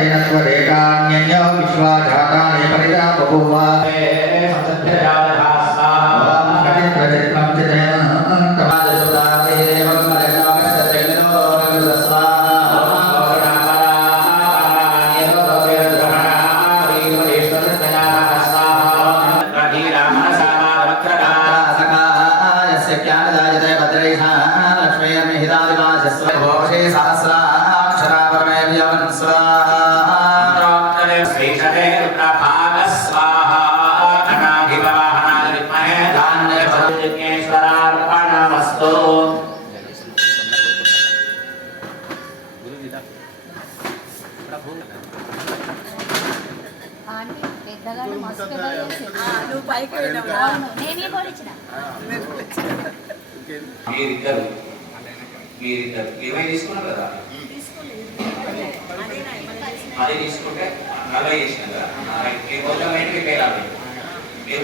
तेन स्वदेकान्यन्यो विश्वाघातानि परिता बभूव పోలిచ్చిన మీరిద్దరు మీరిద్దరు. ఇరవై తీసుకున్నారు కదా? అది తీసుకుంటే నలభై చేసిన కదా. మీరు మొదట వేయండి మీరు పేరాలి మీరు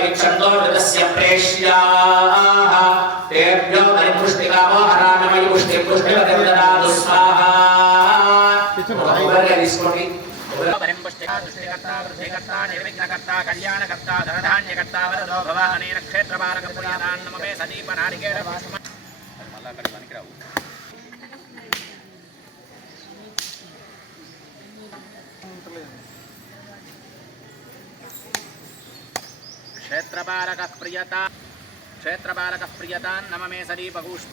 పరివిక్షంతో ఋతస్య ప్రేష్యాః తేభ్యో పరిపుష్టికామో హరానమయి పుష్టి పుష్టివతి దదాతు స్వాహా కొబ్బరికాయ తీసుకోండి కళ్యాణకర్త ధనధాన్యకర్త వరదో భవ అనేన క్షేత్రపాలక సదీప మళ్ళా పనికిరావు। क्षेत्रपालकः प्रियता क्षेत्रपालकः प्रियतान् नम मे सदीपगूष्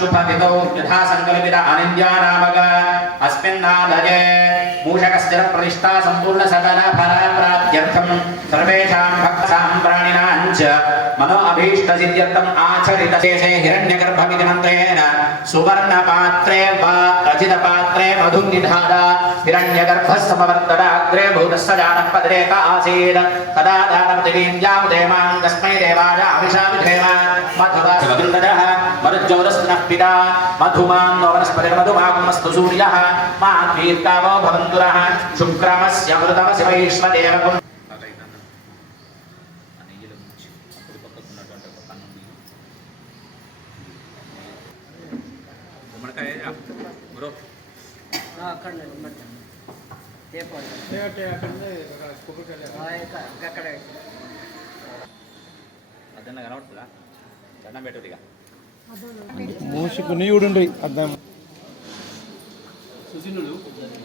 सुपतितौ यथा सङ्कल्पित अनिन्द्यानामक अस्मिन्नाधये मूषकस्थिर प्रतिष्ठा सम्पूर्णसकलफलाप्राप्त्यर्थं सर्वेषां भक्तसाम्प्राणिनां च मनो अभीष्टसिद्ध्यर्थम् आचरितशेषे हिरण्यगर्भमिति मन्त्रेण सुवर्णपात्रे वा रचितपात्रे मधुं निधार हिरण्यगर्भस्तमवर्तडाग्रे भूतस्य जानः पदरेक आसीत् तदा दानपतिवीन्द्यामुदेमां तस्मै देवाय अभिषाविधेम मधुवा शिवबिन्दजः मरुज्योदस्नः पिता मधुमान् नो वनस्पतिर्मधुमागमस्तु सूर्यः मा दीर्घावो भवन्तुरः शुक्रमस्य मृतमसि वैश्वदेवकुम् అక్కడ. అక్కడ. అదన్న కనబడుతుందా? దండం పెట్టుదిగా మూసుకు నీ చూడండి అర్థం. పూజలే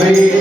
Gracias.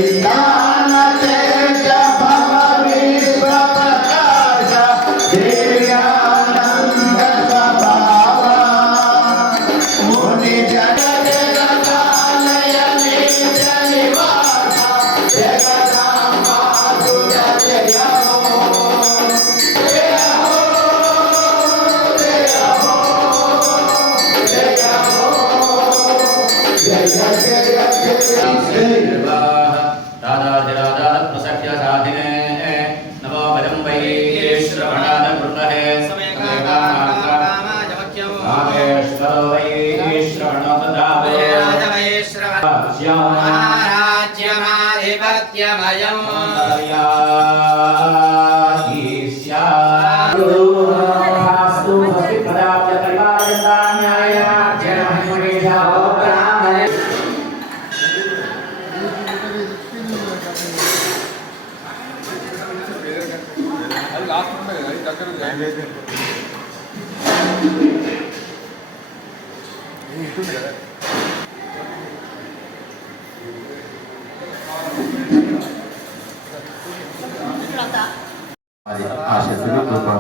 వారి ఆశస్సులు కృపా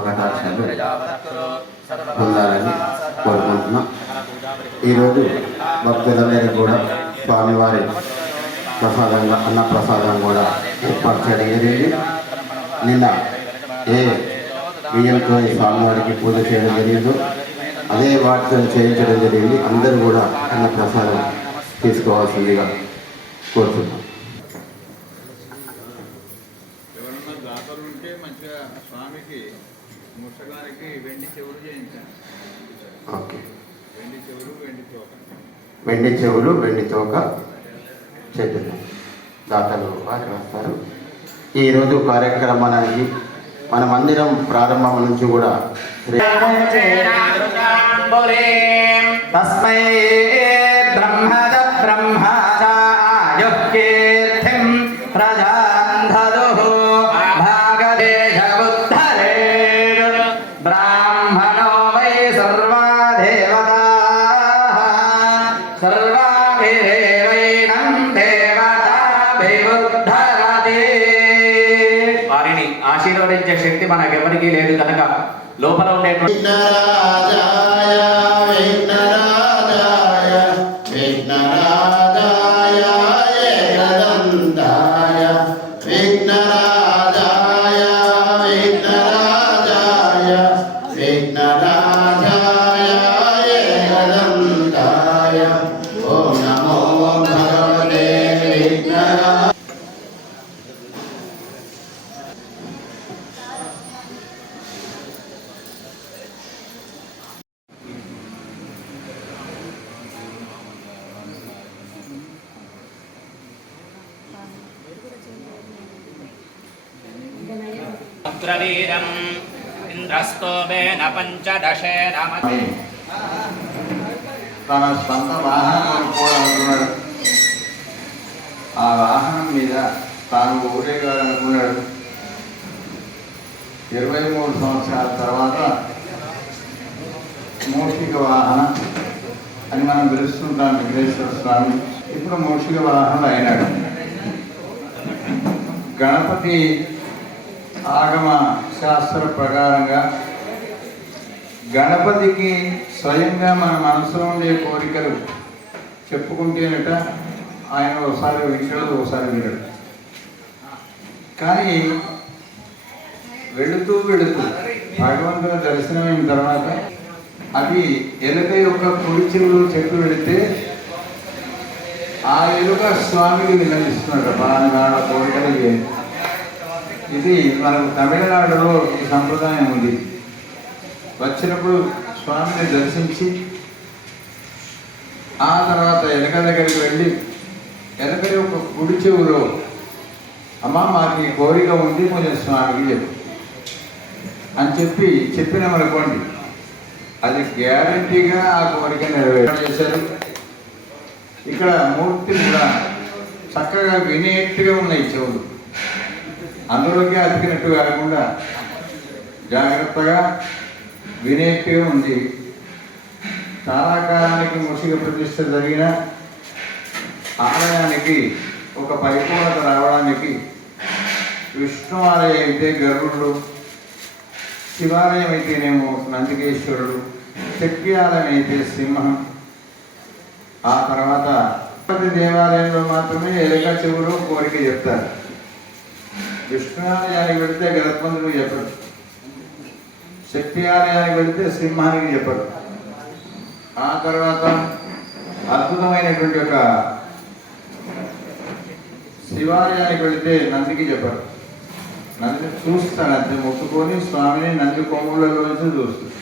పొందాలని కోరుకుంటున్నాం ఈరోజు భక్తులందరికీ కూడా స్వామివారి ప్రసాదంగా అన్న ప్రసాదం కూడా ఏర్పాటు చేయడం జరిగింది. నిన్న ఏ బియ్యంతో ఈ స్వామివారికి పూజ చేయడం జరిగిందో అదే వాటితో చేయించడం జరిగింది. అందరూ కూడా అన్న ప్రసాదం తీసుకోవాల్సిందిగా కోరుతున్నాం. ఓకే. వెండి చెవులు వెండి తోక. చేతులు. దాతలు వారికి వస్తారు ఈరోజు కార్యక్రమానికి మన మందిరం ప్రారంభం నుంచి కూడా తస్మై బ్రహ్మజ బ్రహ్మచాయుః కీర్తిం ప్రజాంధదుః బ్రాహ్మణో వై సర్వా దేవతాః సర్వాభిరేవైనం దేవతాభిబుద్ధరతి వారిని ఆశీర్వదించే శక్తి మనకెవరికీ లేదు కనుక లోపల ఉండేటువంటి విఘ్నరాజాయ విఘ్నరాజాయ విఘ్నరాజాయ విఘ్నరాజాయ ఉగ్రవీరం ఇంద్రస్తోమేన పంచదశేన స్వామి తన సొంత వాహనం అనుకున్నాడు. ఆ వాహనం మీద తాను ఊరేగాలనుకున్నాడు ఇరవై మూడు సంవత్సరాల తర్వాత మూషిక వాహన అని మనం పిలుస్తుంటాం వెంకటేశ్వర స్వామి. ఇప్పుడు మూషిక వాహనుడు అయినాడు. గణపతి ఆగమ శాస్త్ర ప్రకారంగా గణపతికి స్వయంగా మన మనసులో ఉండే కోరికలు చెప్పుకుంటేనట ఆయన ఒకసారి వింటాడు ఒకసారి వినడు కానీ వెళుతూ వెళుతూ భగవంతుని దర్శనమైన తర్వాత అది ఎలుక యొక్క కుడి చెవులు చెట్టు వెళితే ఆ ఎలుక స్వామికి విన్నవిస్తున్నాడు బాగా నాడ కోరికలు ఇది మనకు తమిళనాడులో ఈ సంప్రదాయం ఉంది. వచ్చినప్పుడు స్వామిని దర్శించి ఆ తర్వాత వెనక దగ్గరికి వెళ్ళి ఎనక యొక్క గుడి చెవులో అమ్మ మాకు ఈ కోరిక ఉంది కొంచెం స్వామికి చెప్పు. అని చెప్పి చెప్పినామనుకోండి అది గ్యారంటీగా ఆ కోరిక నెరవేరు చేశారు ఇక్కడ మూర్తి కూడా చక్కగా వినేట్టుగా ఉన్నాయి చెవులు. అందులోకి అతికినట్టు కాకుండా జాగ్రత్తగా వినేట్టుగా ఉంది. చాలా కాలానికి ముసిగ ప్రతిష్ట జరిగిన ఆలయానికి ఒక పరిపూర్ణత రావడానికి విష్ణు ఆలయం అయితే గరుడు శివాలయం అయితేనేమో నందికేశ్వరుడు శక్తి ఆలయం అయితే సింహం. ఆ తర్వాత తిరుపతి దేవాలయంలో మాత్రమే ఎలుక చెవులు కోరిక చెప్తారు. విష్ణు ఆలయానికి వెళితే గరత్మంతుడు చెప్పడు శక్తి ఆలయానికి వెళితే సింహానికి చెప్పడు ఆ తర్వాత అద్భుతమైనటువంటి ఒక శివాలయానికి వెళితే నందికి చెప్పరు. నంది చూస్తాడు అంతే ముట్టుకొని స్వామిని నంది కొమ్ములలోంచి చూస్తాడు.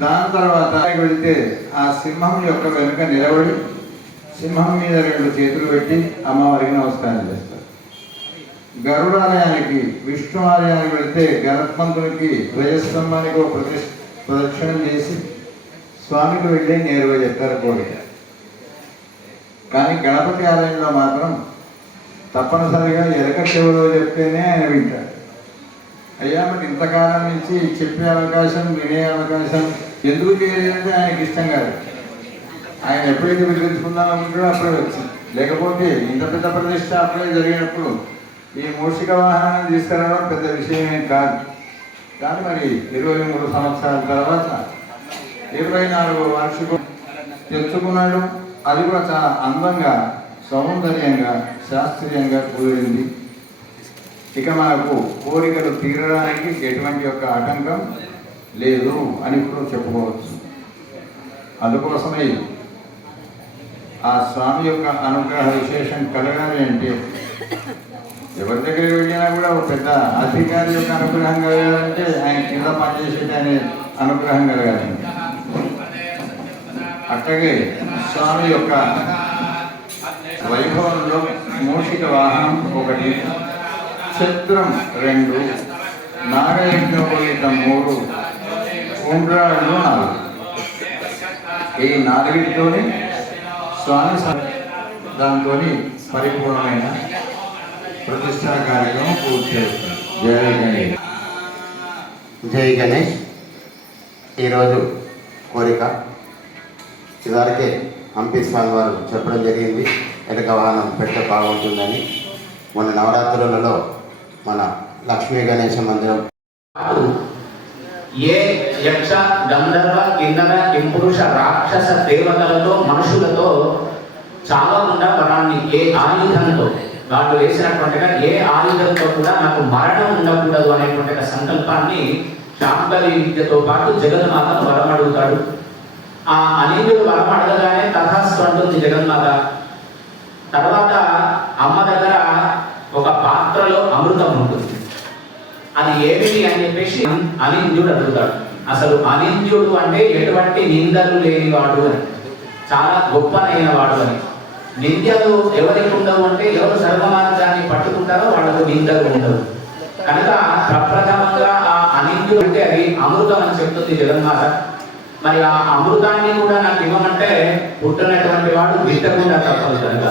దాని తర్వాత వెళితే ఆ సింహం యొక్క వెనుక నిలబడి సింహం మీద రెండు చేతులు పెట్టి అమ్మవారికి నమస్కారం చేస్తారు గరుడాలయానికి విష్ణు ఆలయానికి వెళితే గరుత్మంతునికి ధ్వజస్తంభానికి ఒక ప్రతి ప్రదక్షిణం చేసి స్వామికి వెళ్ళి నేరుగా చెప్పారు కోరిక కానీ గణపతి ఆలయంలో మాత్రం తప్పనిసరిగా ఎరక చెవులో చెప్తేనే ఆయన వింటాడు. అయ్యా మరి ఇంతకాలం నుంచి చెప్పే అవకాశం వినే అవకాశం ఎందుకు చేయలేదంటే ఆయనకి ఇష్టం కాదు. ఆయన ఎప్పుడైతే విధించుకుందాం అనుకుంటాడో అప్పుడే వచ్చింది. లేకపోతే ఇంత పెద్ద ప్రతిష్ట అప్పుడే జరిగినప్పుడు ఈ మూషిక వాహనాన్ని తీసుకురావడం పెద్ద విషయమే కాదు. కానీ మరి ఇరవై మూడు సంవత్సరాల తర్వాత ఇరవై నాలుగు వార్షికం తెచ్చుకున్నాడు. అది కూడా చాలా అందంగా సౌందర్యంగా శాస్త్రీయంగా కుదిరింది ఇక మనకు కోరికలు తీరడానికి ఎటువంటి యొక్క ఆటంకం లేదు అని కూడా చెప్పుకోవచ్చు. అందుకోసమే ఆ స్వామి యొక్క అనుగ్రహ విశేషం కలగాలి అంటే ఎవరి దగ్గరికి వెళ్ళినా కూడా ఒక పెద్ద అధికారి యొక్క అనుగ్రహం కలగాలంటే ఆయన కింద పనిచేసేది అనే అనుగ్రహం కలగాలి. అట్లాగే స్వామి యొక్క వైభవంలో మూషిక వాహనం ఒకటి ఛత్రం రెండు నాగయజ్ఞోపవీతం మూడు ఉండ్రాళ్ళు నాలుగు. ఈ నాలుగిటితోని స్వామి స- దాంతో పరిపూర్ణమైన ప్రతిష్టా కార్యక్రమం పూర్తి చేస్తుంది జయ గణేష్. జై గణేష్. ఈరోజు కోరిక ఇదివరకే హంపి స్వామి వారు చెప్పడం జరిగింది. ఎలుక వాహనం పెట్ట బాగుంటుందని. మొన్న నవరాత్రులలో మన లక్ష్మీ గణేశ మందిరం. ఏ యక్ష గంధర్వ కిన్నర కింపురుష రాక్షస దేవతలతో మనుషులతో చావకుండా వరాన్ని ఏ ఆయుధంతో వాళ్ళు వేసినటువంటిగా ఏ ఆయుధంతో కూడా నాకు మరణం ఉండకూడదు అనేటువంటి సంకల్పాన్ని శాంబలి విద్యతో పాటు జగన్మాతను వరం అడుగుతాడు ఆ అనిందుడు వరం అడగగానే తథాస్తు అంటుంది జగన్మాత. తర్వాత అమ్మ దగ్గర ఒక పాత్రలో అమృతం ఉంటుంది. అది ఏమిటి అని చెప్పేసి అనింద్యుడు అడుగుతాడు. అసలు అనింద్యుడు అంటే ఎటువంటి నిందలు లేనివాడు అని. చాలా గొప్పనైన వాడు అని. నిందలు ఎవరికి ఉండవు అంటే ఎవరు సర్వమార్గాన్ని పట్టుకుంటారో వాళ్ళకు నిందలు ఉండవు. కనుక ప్రప్రథమంగా ఆ అనింద్యుడు అంటే అది అమృతం అని చెప్తుంది జగన్మాత. మరి ఆ అమృతాన్ని కూడా నాకు ఇవ్వమంటే పుట్టినటువంటి వాడు విట్టకుండా తప్పదు కనుక.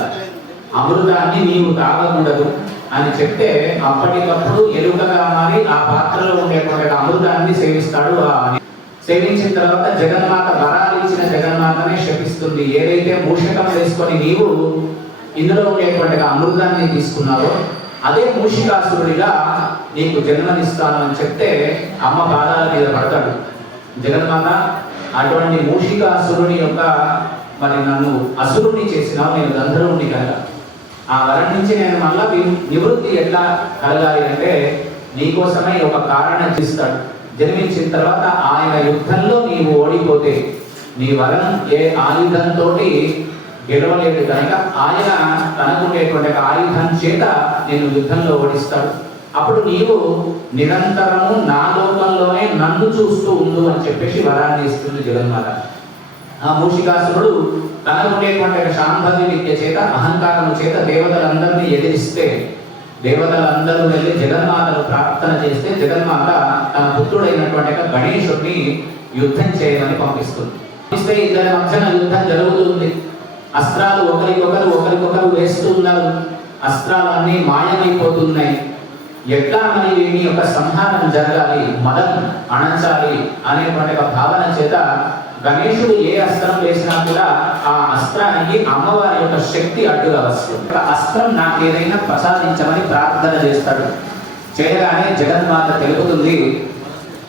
అమృతాన్ని నీవు తాగకూడదు అని చెప్తే అప్పటికప్పుడు ఎలుకగా మారి ఆ పాత్రలో ఉండేటువంటి అమృతాన్ని సేవిస్తాడు ఆ సేవించిన తర్వాత జగన్మాత వరాలు ఇచ్చిన జగన్మాతనే శపిస్తుంది. ఏదైతే మూషకం వేసుకొని నీవు ఇందులో ఉండేటువంటి అమృతాన్ని తీసుకున్నావో అదే మూషికాసురుడిగా నీకు జన్మనిస్తాను అని చెప్తే అమ్మ పాదాల మీద పడతాడు. జగన్మాత అటువంటి మూషికాసురుని యొక్క మరి నన్ను అసురుని చేసినావు నేను గంధర్వుని కనుక ఆ వరం నుంచి నేను మళ్ళా నివృత్తి ఎట్లా కలగాలి అంటే నీకోసమే ఒక కారణం చేస్తాడు. జన్మించిన తర్వాత ఆయన యుద్ధంలో నీవు ఓడిపోతే నీ వరం ఏ ఆయుధంతో గెలవలేదు కనుక ఆయన తనకుండేటువంటి ఆయుధం చేత నేను యుద్ధంలో ఓడిస్తాడు. అప్పుడు నీవు నిరంతరము నా లోకంలోనే నన్ను చూస్తూ ఉండు అని చెప్పేసి వరాన్ని ఇస్తుంది జగన్మాత. ఆ మూషికాసురుడు తనకు ఉండేటువంటి శాంభవి విద్య చేత అహంకారం చేత దేవతలందరినీ ఎదిరిస్తే దేవతలందరూ వెళ్ళి జగన్మాతను ప్రార్థన చేస్తే జగన్మాత తన పుత్రుడైనటువంటి గణేషుడిని గణేశుడిని యుద్ధం చేయమని పంపిస్తుంది. ఇస్తే ఇద్దరి మధ్యన యుద్ధం జరుగుతుంది. అస్త్రాలు ఒకరికొకరు ఒకరికొకరు వేస్తూ ఉన్నారు. అస్త్రాలు అన్నీ మాయమైపోతున్నాయి. ఎట్లా మరి వీని యొక్క సంహారం జరగాలి మదం అణచాలి అనేటువంటి ఒక భావన చేత గణేశుడు ఏ అస్త్రం వేసినా కూడా ఆ అస్త్రానికి అమ్మవారి యొక్క శక్తి అడ్డుగా వస్తుంది. అస్త్రం నాకు ఏదైనా ప్రసాదించమని ప్రార్థన చేస్తాడు. చేయగానే జగన్మాత తెలుపుతుంది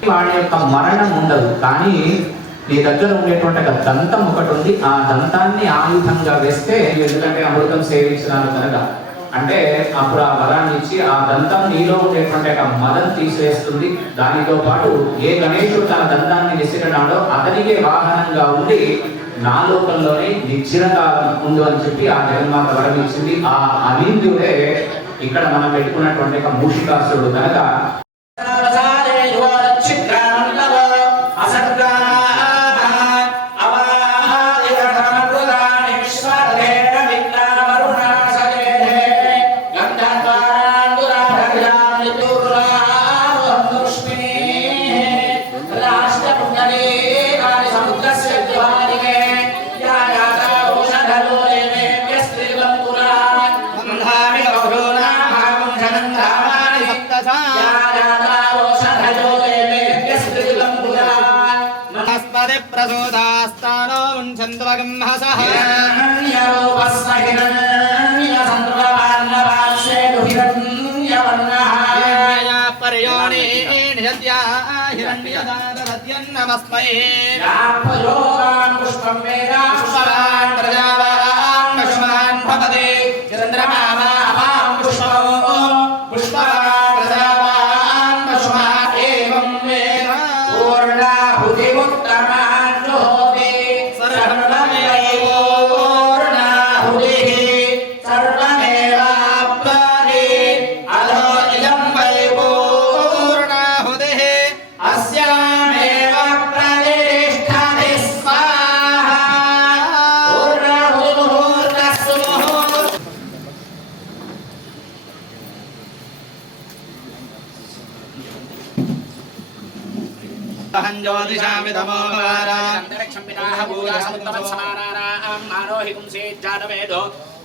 వాడి యొక్క మరణం ఉండదు. కానీ నీ దగ్గర ఉండేటువంటి ఒక దంతం ఒకటి ఉంది. ఆ దంతాన్ని ఆయుధంగా వేస్తే ఎందుకంటే అమృతం సేవించినాను కనుక అంటే అప్పుడు ఆ వరాన్ని ఇచ్చి ఆ దంతం నీలో ఉండేటువంటి ఒక మదం తీసివేస్తుంది. దానితో పాటు ఏ గణేశుడు తన దంతాన్ని విసిరినాడో అతనికే వాహనంగా ఉండి నా లోకంలోనే నిశ్చిరకాలం ఉండు అని చెప్పి ఆ జగన్మాత వరం ఇచ్చింది ఆ అనిందుడే ఇక్కడ మనం పెట్టుకున్నటువంటి ఒక మూషికాసురుడు. కనుక ప్రసూతాస్తానో ఉంచంత్వగంహసః పర్యోణి నిహత్యా హిరణ్యదారద్యన్నమస్మై